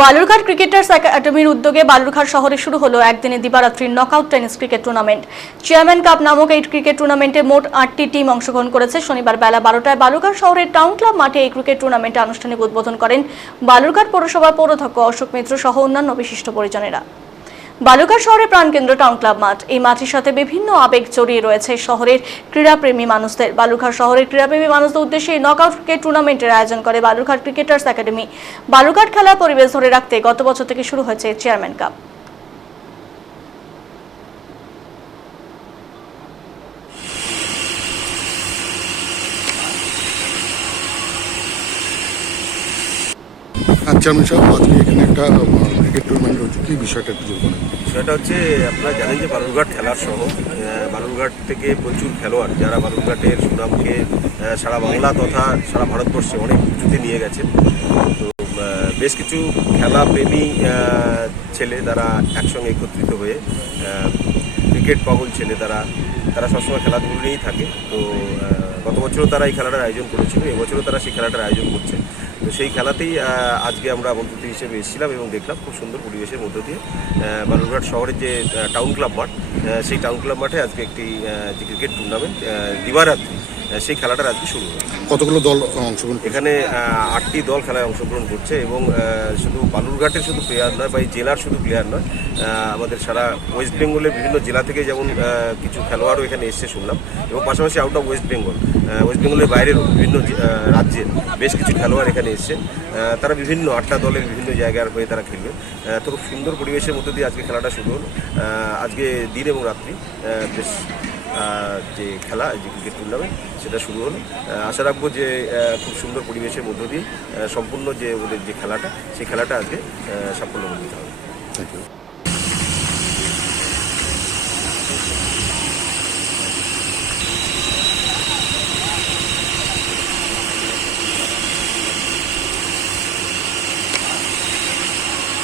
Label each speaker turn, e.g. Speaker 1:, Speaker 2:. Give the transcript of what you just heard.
Speaker 1: Balurghat cricketers একাডেমির উদ্যোগে বালুরঘাট শহরে শুরু হলো একদিনে দিবারাত্রির knockout tennis cricket tournament chairman cup নামক এই ক্রিকেট টুর্নামেন্টে মোট আটটি টিম অংশগ্রহণ করেছে। শনিবার বেলা বারোটায় বালুরঘাট শহরের টাউন ক্লাব মাঠে এই ক্রিকেট টুর্নামেন্টে আনুষ্ঠানিক উদ্বোধন করেন বালুরঘাট পৌরসভার পৌরধ্যক্ষ অশোক মিত্র সহ অন্যান্য বিশিষ্ট পরিজনেরা। বালুরঘাট শহরের প্রাণকেন্দ্র টাউন ক্লাব মাঠ। এই মাঠের সাথে বিভিন্ন আবেগ জড়িয়ে রয়েছে শহরের ক্রীড়াপ্রেমী মানুষদের। বালুঘাট শহরের ক্রীড়াপ্রেমী মানুষদের উদ্দেশ্যে নকআউট ক্রিকেট টুর্নামেন্টের আয়োজন করে বালুরঘাট ক্রিকেটার্স একাডেমি বালুঘাট খেলার পরিবেশ ধরে রাখতে গত বছর থেকে শুরু হয়েছে চেয়ারম্যান কাপ
Speaker 2: চেয়ারম্যান সাহেব আজকে এখানে একটা ক্রিকেট টুর্নামেন্ট হচ্ছে। কি বিষয়টা একটু বলেন?
Speaker 3: সেটা হচ্ছে আপনারা জানেন যে বালুরঘাট খেলার আহ, বালুরঘাট থেকে প্রচুর খেলোয়াড় যারা বালুরঘাটের সুনামকে সারা বাংলা তথা সারা ভারতবর্ষে অনেক উঁচুতে নিয়ে গেছে তো বেশ কিছু খেলা প্রেমী ছেলে তারা একসঙ্গে একত্রিত হয়ে ক্রিকেট পাগল ছেলে তারা তারা সবসময় খেলাধুলো নিয়েই থাকে। তো গত বছরও তারা এই খেলাটার আয়োজন করেছিল এবছরও তারা সেই খেলাটার আয়োজন করছে। সেই খেলাতেই আজকে আমরা আমন্ত্রিত হিসেবে এসেছিলাম এবং দেখলাম খুব সুন্দর পরিবেশের মধ্য দিয়ে বালুরঘাট শহরের যে টাউন ক্লাব মাঠ সেই টাউন ক্লাব মাঠে আজকে একটি যে ক্রিকেট টুর্নামেন্ট দিবারাত্রি সেই খেলাটার আজকে শুরু হয়েছে
Speaker 2: কতগুলো দল অংশগ্রহণ
Speaker 3: এখানে আটটি দল খেলায় অংশগ্রহণ করছে এবং শুধু বালুরঘাটের শুধু প্লেয়ার নয় বা এই জেলার শুধু প্লেয়ার নয় আমাদের সারা ওয়েস্ট বেঙ্গলের বিভিন্ন জেলা থেকে যেমন কিছু খেলোয়াড়ও এখানে এসছে শুনলাম এবং পাশাপাশি out of West Bengal West বেঙ্গলের বাইরেরও বিভিন্ন রাজ্যের বেশ কিছু খেলোয়াড় এখানে এসছে তারা বিভিন্ন আটটা দলের বিভিন্ন জায়গার হয়ে তারা খেলবে। তো খুব সুন্দর পরিবেশের মধ্যে দিয়ে আজকে খেলাটা শুরু হলো। আজকে দিন এবং রাত্রি বেশ যে খেলা, যে ক্রিকেট টুর্নামেন্ট সেটা শুরু হলো। আশা রাখব যে খুব সুন্দর পরিবেশের মধ্য দিয়ে সম্পূর্ণ যে ওদের যে খেলাটা, সেই খেলাটা আজকে সাফল্য হবে।
Speaker 2: Thank you